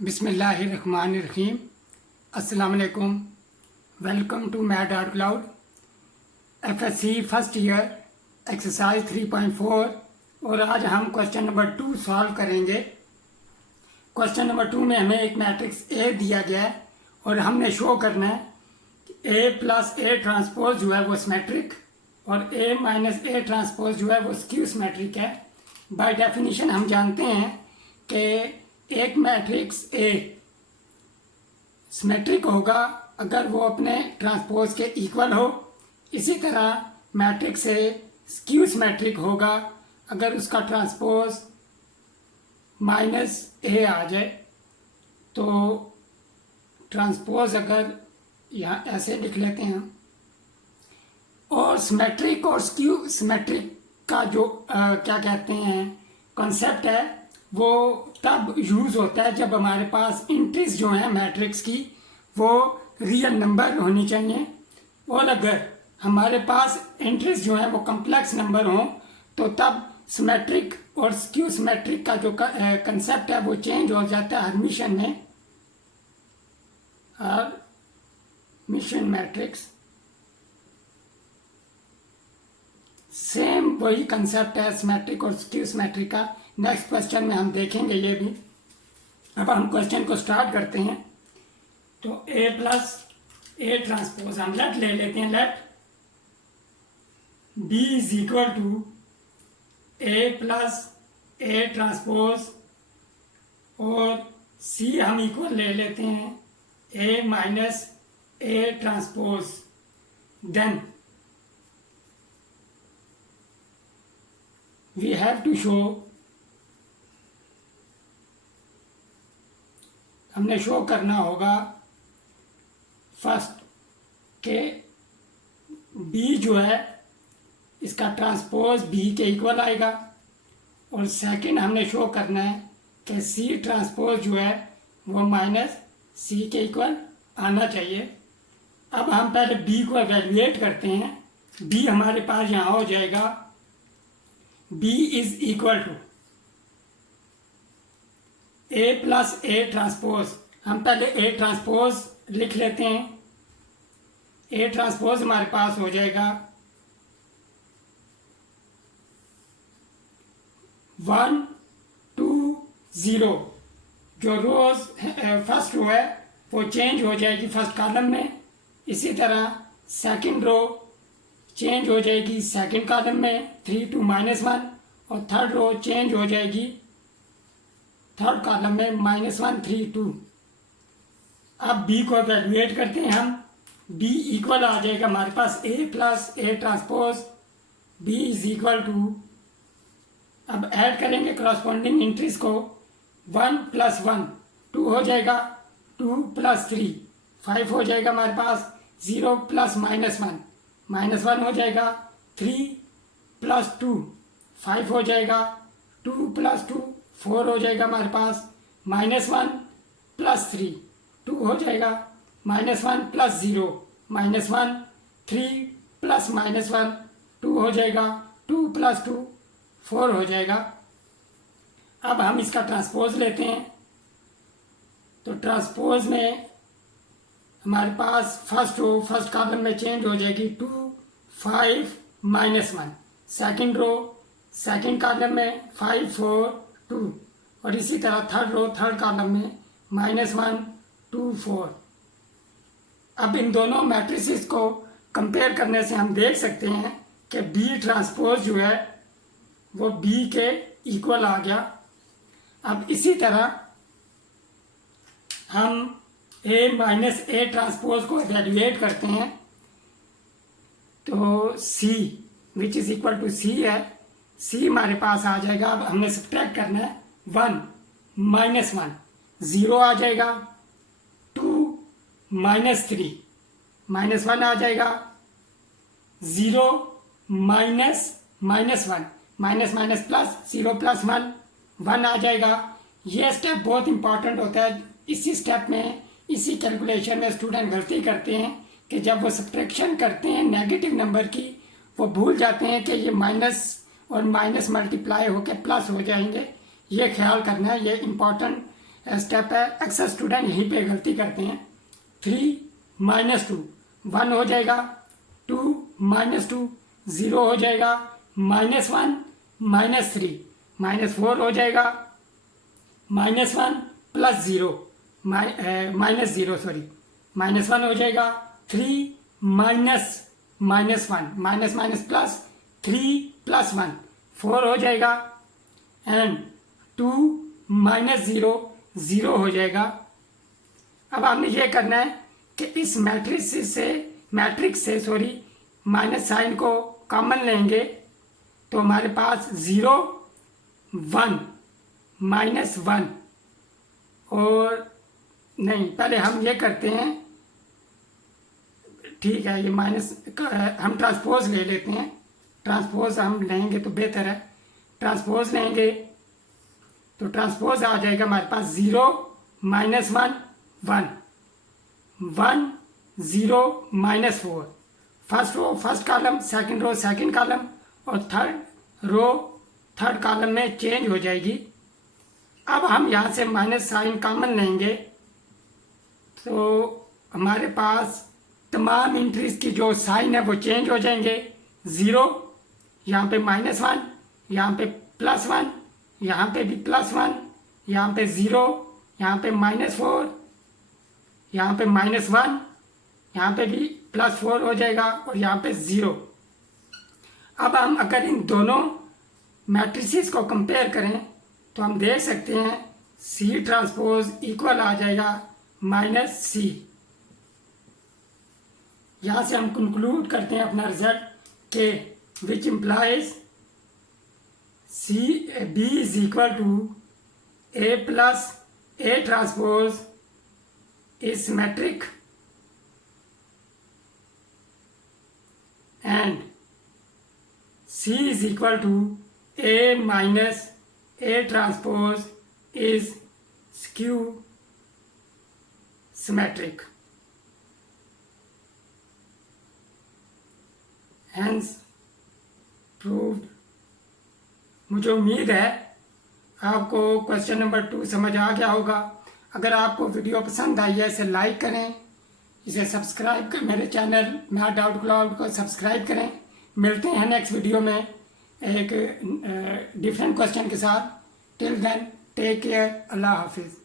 बिस्मिल्लाहिर्रहमानिर्रहीम। अस्सलाम वालेकुम। Welcome to Mad Art Cloud FSC first year exercise 3.4। और आज हम क्वेश्चन नंबर 2 सॉल्व करेंगे। क्वेश्चन नंबर 2 में हमें एक मैट्रिक्स A दिया गया है और हमने शो करना है कि A प्लस A ट्रांसपोज जो है वो सिमेट्रिक और A माइनस A ट्रांसपोज जो है वो स्क्यू सिमेट्रिक है। बाय डेफिनेशन हम जानते हैं कि एक मैट्रिक्स A सिमेट्रिक होगा अगर वो अपने ट्रांसपोज के इक्वल हो। इसी तरह मैट्रिक्स A स्क्यू सिमेट्रिक होगा अगर उसका ट्रांसपोज माइनस A आ जाए। तो ट्रांसपोज अगर यहाँ ऐसे लिख लेते हैं हम, और सिमेट्रिक और स्क्यू सिमेट्रिक का जो क्या कहते हैं कॉन्सेप्ट है वो तब यूज़ होता है जब हमारे पास एंट्रीज जो हैं मैट्रिक्स की वो रियल नंबर होनी चाहिए। और अगर हमारे पास एंट्रीज जो हैं वो कम्प्लेक्स नंबर हों तो तब सिमेट्रिक और स्क्यू सिमेट्रिक का जो कंसेप्ट है वो चेंज हो जाता है हरमिशन में। हरमिशन मैट्रिक्स सेम वही कंसेप्ट है सिमेट्रिक और स्क्यू सिमेट्रिक का। नेक्स्ट क्वेश्चन में हम देखेंगे ये भी। अब हम क्वेश्चन को स्टार्ट करते हैं। तो A प्लस A ट्रांसपोज हम लेट ले लेते हैं। Let B is equal to A plus A transpose और C हम इक्वल ले लेते हैं A minus A transpose. Then we have to show, हमने शो करना होगा फर्स्ट के B जो है इसका ट्रांसपोज B के इक्वल आएगा, और सेकंड हमने शो करना है कि C ट्रांसपोज जो है वो माइनस C के इक्वल आना चाहिए। अब हम पहले B को एवेल्युएट करते हैं। B हमारे पास यहाँ हो जाएगा B is equal to A plus A transpose. हम पहले A ट्रांसपोज लिख लेते हैं। A ट्रांसपोज हमारे पास हो जाएगा 1 2 0। जो रोज फर्स्ट रो है वो चेंज हो जाएगी फर्स्ट कॉलम में। इसी तरह सेकंड रो चेंज हो जाएगी सेकंड कॉलम में 3 2 -1, और थर्ड रो चेंज हो जाएगी थर्ड कॉलम में -1 3 2। अब B को एवेल्युएट करते हैं हम। B इक्वल आ जाएगा हमारे पास A plus A transpose. B is equal to, अब ऐड करेंगे करस्पॉन्डिंग एंट्रीज को। 1 + 1 2 हो जाएगा, 2 + 3 5 हो जाएगा हमारे पास। 0 + -1 -1 हो जाएगा। 3 + 2 5 हो जाएगा। 2 + 2 4 हो जाएगा हमारे पास। -1 + 3 2 हो जाएगा। -1 + 0 -1 3 + -1 2 हो जाएगा। 2 + 2 4 हो जाएगा। अब हम इसका ट्रांसपोज लेते हैं। तो ट्रांसपोज में हमारे पास फर्स्ट रो फर्स्ट कॉलम में चेंज हो जाएगी 2 5 -1। सेकंड रो सेकंड कॉलम में 5 4 2, और इसी तरह थर्ड रो थर्ड कॉलम में -1 2 4। अब इन दोनों मैट्रिसेस को कंपेयर करने से हम देख सकते हैं कि B ट्रांसपोज जो है वो B के इक्वल आ गया। अब इसी तरह हम A माइनस A ट्रांसपोज को एवेल्युएट करते हैं। तो C which is equal to C है। C हमारे पास आ जाएगा। अब हमने सब्ट्रैक्ट करना है 1 -1 0 आ जाएगा। 2 -3 -1 आ जाएगा। 0 -1 माइनस प्लस 0 + 1 1 आ जाएगा। ये स्टेप बहुत इंपॉर्टेंट होता है। इसी स्टेप में इसी कैलकुलेशन में स्टूडेंट गलती करते हैं कि जब वो सब्ट्रैक्शन करते हैं नेगेटिव नंबर की वो भूल जाते हैं कि ये माइनस और माइनस मल्टीप्लाई होकर प्लस हो जाएंगे। ये ख्याल करना है, ये इम्पॉर्टेंट स्टेप है। अक्सर स्टूडेंट यहीं पे गलती करते हैं। 3 माइनस 2 1 हो जाएगा, 2 माइनस 2 0 हो जाएगा, -1 -3 -4 हो जाएगा, -1 प्लस 0 -0 सॉरी -1 हो जाएगा, 3 minus -1 minus minus plus 3 plus 1 4 हो जाएगा, एंड 2 माइनस 0 0 हो जाएगा। अब आपने ये करना है कि इस मैट्रिक्स से माइनस साइन को कॉमन लेंगे तो हमारे पास 0 1 -1 और नहीं, पहले हम ये करते हैं, ठीक है, ये माइनस हम ट्रांसपोज ले लेते हैं। ट्रांसपोज हम लेंगे तो बेहतर है। ट्रांसपोज लेंगे तो ट्रांसपोज आ जाएगा हमारे पास 0 -1 1 1 0 -4। First row first column, second row second column, और थर्ड रो थर्ड कॉलम में चेंज हो जाएगी। अब हम यहाँ से माइनस साइन कॉमन लेंगे तो हमारे पास तमाम एंट्रीज की जो साइन है वो चेंज हो जाएंगे। 0 यहाँ पे -1, यहाँ पे +1, यहाँ पे भी +1, यहाँ पे 0, यहाँ पे -4, यहाँ पे -1, यहाँ पे भी +4 हो जाएगा, और यहाँ पे 0। अब हम अगर इन दोनों मैट्रिसेस को कंपेयर करें तो हम देख सकते हैं C ट्रांसपोज इक्वल आ जाएगा -C। यहाँ से हम कंक्लूड करते हैं अपना रिजल्ट के which implies B is equal to A plus A transpose is symmetric and C is equal to A minus A transpose is skew symmetric. Hence proved। मुझे उम्मीद है आपको क्वेश्चन नंबर 2 समझ आ गया होगा। अगर आपको वीडियो पसंद आई है इसे लाइक करें, इसे सब्सक्राइब कर मेरे चैनल मैथ डाउट क्लाउड को सब्सक्राइब करें। मिलते हैं नेक्स्ट वीडियो में एक डिफरेंट क्वेश्चन के साथ। टिल देन टेक केयर, अल्लाह हाफिज़।